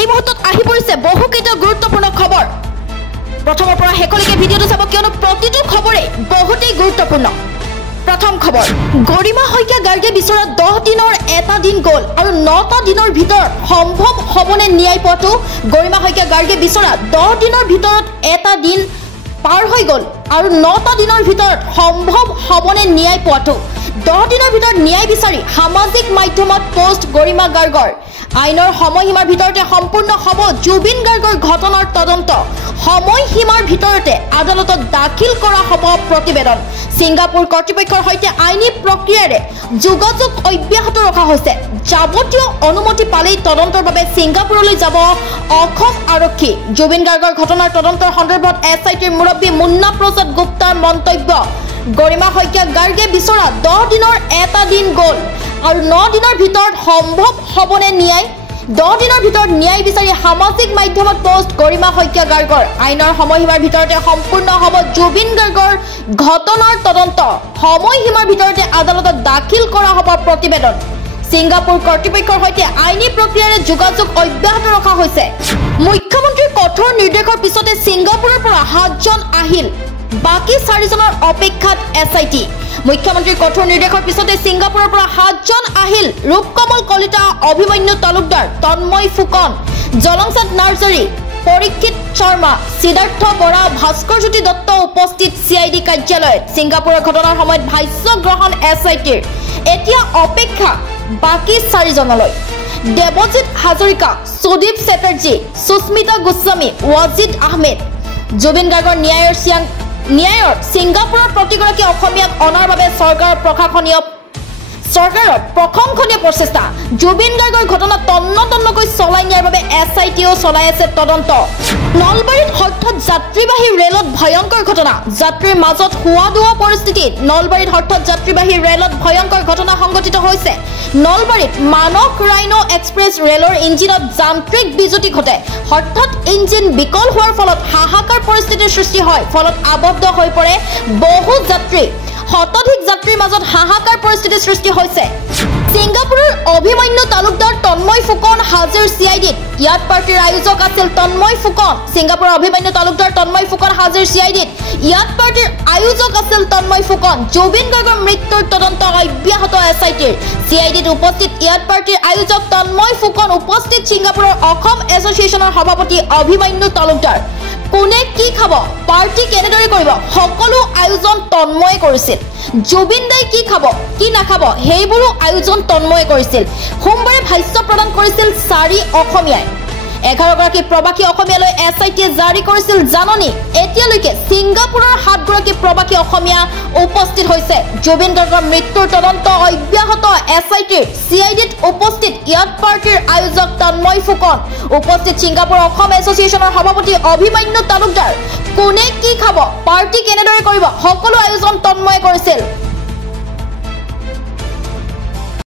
এই মুহূৰ্তত আহি পৰিছে বহুকেইটা গুৰুত্বপূৰ্ণ খবৰ প্ৰথমৰ পৰা শেষলৈকে ভিডিঅটো চাব কিয়নো প্ৰতিটো খবৰে বহুতেই গুৰুত্বপূৰ্ণ প্ৰথম খবৰ গৰিমা শইকীয়া গাৰ্গে বিচৰা 10 দিনৰ এটা দিন গ'ল আৰু 9টা দিনৰ ভিতৰত সম্ভৱ হ'বনে ন্যায় পোৱাটো গৰিমা শইকীয়া গাৰ্গে বিচৰা 10 দিনৰ ভিতৰত এটা দিন পাৰ হৈ গ'ল আৰু 9টা দিনৰ ভিতৰত সম্ভৱ হ'বনে ন্যায় পোৱাটো 10 দিনৰ ভিতৰত ন্যায় বিচাৰি সামাজিক মাধ্যমত পোষ্ট গৰিমা গাৰ্গৰ আইনৰ সময়সীমাৰ ভিতৰতে সম্পূৰ্ণ হ'ব জুবিন গাৰ্গৰ ঘটনাৰ তদন্ত সময়সীমাৰ ভিতৰতে আদালতত দাখিল কৰা হ'ব প্ৰতিবেদন সিংগাপুৰ কৰ্তৃপক্ষৰ সৈতে আইনী প্ৰক্ৰিয়াৰে যোগাযোগ অব্যাহত ৰখা হৈছে যাৱতীয় অনুমতি পালেই তদন্তৰ বাবে সিংগাপুৰলৈ যাব অসম আৰক্ষী জুবিন গাৰ্গৰ ঘটনাৰ তদন্তৰ সন্দৰ্ভত এছআইটিৰ মুৰব্বী মুন্না প্ৰসাদ গুপ্তাৰ মন্তব্য গৰিমা শইকীয়া গাৰ্গে বিচৰা 10 দিনৰ এটা দিন গ'ল আৰু 9 দিনৰ ভিতৰত সম্ভৱ হ'বনে ন্যায় 10 দিনৰ ভিতৰত ন্যায় বিচাৰি সামাজিক মাধ্যমত পোষ্ট গৰিমা শইকীয়া গাৰ্গৰ আইনৰ সময়সীমাৰ ভিতৰতে সম্পূৰ্ণ হ'ব জুবিন গাৰ্গৰ ঘটনাৰ তদন্ত সময়সীমাৰ ভিতৰতে আদালতত দাখিল কৰা হ'ব প্ৰতিবেদন সিংগাপুৰ কৰ্তৃপক্ষৰ সৈতে আইনী প্ৰক্ৰিয়াৰে যোগাযোগ অব্যাহত ৰখা হৈছে মুখ্যমন্ত্ৰীৰ কঠোৰ নিৰ্দেশৰ পিছতে সিংগাপুৰৰ পৰা 7 জন আহিল বাকি 4 জনৰ অপেক্ষাত এছআইটি মুখ্যমন্ত্ৰীৰ কঠোৰ নিৰ্দেশৰ পিছতে সিংগাপুৰৰ পৰা 7 জন আহিল ৰূপকমল কলিতা অভিমন্যু তালুকদাৰ তন্ময় ফুকন জলংচাঁদ নাৰ্জাৰী পৰীক্ষিত শৰ্মা সিদ্ধাৰ্থ বৰা ভাস্কৰ জ্যোতি দত্ত উপস্থিত সিআইডি কাৰ্যালয়ত সিংগাপুৰৰ ঘটনাৰ সময়ত ভাষ্য গ্ৰহণ এছআইটিৰ এতিয়া অপেক্ষা বাকি 4 জনলৈ দেৱজিৎ হাজৰিকা সুদীপ চেটাৰ্জী সুস্মিতা গোস্বামী ৱাজিদ আহমেদ জুবিন গাৰ্গৰ ন্যায়ৰ সিংগাপুৰৰ প্ৰতিগৰাকী অসমীয়াক অনাৰ বাবে চৰকাৰৰ প্ৰশংসনীয় প্ৰচেষ্টা জুবিন গাৰ্গৰ ঘটনা তন্নতন্নকৈ চলাই নিয়াৰ বাবে এছআইটিও চলাই আছে তদন্ত নলবাৰীত হঠাৎ যাত্ৰীবাহী ৰেলত ভয়ংকৰ ঘটনা যাত্ৰীৰ মাজত হোৱা দোৱা পৰিস্থিতিত নলবাৰীত হঠাৎ যাত্ৰীবাহী ৰেলত ভয়ংকৰ ঘটনা সংঘটিত হৈছে নলবাৰীত মানস ৰাইনো এক্সপ্ৰেছ ৰেলৰ ইঞ্জিনত যান্ত্ৰিক বিজুতি ঘটে হঠাৎ ইঞ্জিন বিকল হোৱাৰ ফলত হাহাকাৰ পৰিস্থিতিৰ সৃষ্টি হয় ফলত আবদ্ধ হৈ পৰে বহু যাত্ৰী শতাধিক যাত্ৰীৰ মাজত হাহাকাৰ পৰিস্থিতিৰ সৃষ্টি হৈছে সিংগাপুৰৰ অভিমন্যু তালুকদাৰ তন্ময় ফুকন হাজিৰ সিআইডিত ইয়াত পাৰ্টিৰ আয়োজক আছিল তন্ময় ফুকন সিংগাপুৰৰ অভিমন্যু তালুকদাৰ তন্ময় ফুকন হাজিৰ সিআইডিত ইয়াত পাৰ্টিৰ আয়োজক আছিল তন্ময় ফুকন জুবিন গাৰ্গৰ মৃত্যুৰ তদন্ত অব্যাহত এছআইটিৰ সিআইডিত উপস্থিত ইয়াত পাৰ্টিৰ আয়োজক তন্ময় ফুকন উপস্থিত সিংগাপুৰৰ অসম এছ'চিয়েশ্যনৰ সভাপতি অভিমন্যু তালুকদাৰ কোনে কি খাব পাৰ্টি কেনেদৰে কৰিব সকলো আয়োজন তন্ময়ে কৰিছিল জুবিন দাই কি খাব কি নাখাব হেইবোৰো আয়োজন তন্ময়ে কৰিছিল সোমবাৰে ভাষ্য প্ৰদান কৰিছিল 4 অসমীয়াই 11 গৰাকী প্ৰবাসী অসমীয়ালৈ এছআইটিয়ে জাৰি কৰিছিল জাননী এতিয়ালৈকে সিংগাপুৰৰ 7 গৰাকী প্ৰবাসী অসমীয়া উপস্থিত হৈছে জুবিন গাৰ্গৰ মৃত্যুৰ তদন্ত অব্যাহত এছআইটিৰ সিআইডিত উপস্থিত ইয়াত পাৰ্টিৰ আয়োজক তন্ময় ফুকন উপস্থিত সিংগাপুৰ অসম এছ'চিয়েশ্যনৰ সভাপতি অভিমন্যু তালুকদাৰ কোনে কি খাব পাৰ্টি কেনেদৰে কৰিব সকলো আয়োজন তন্ময়ে কৰিছিল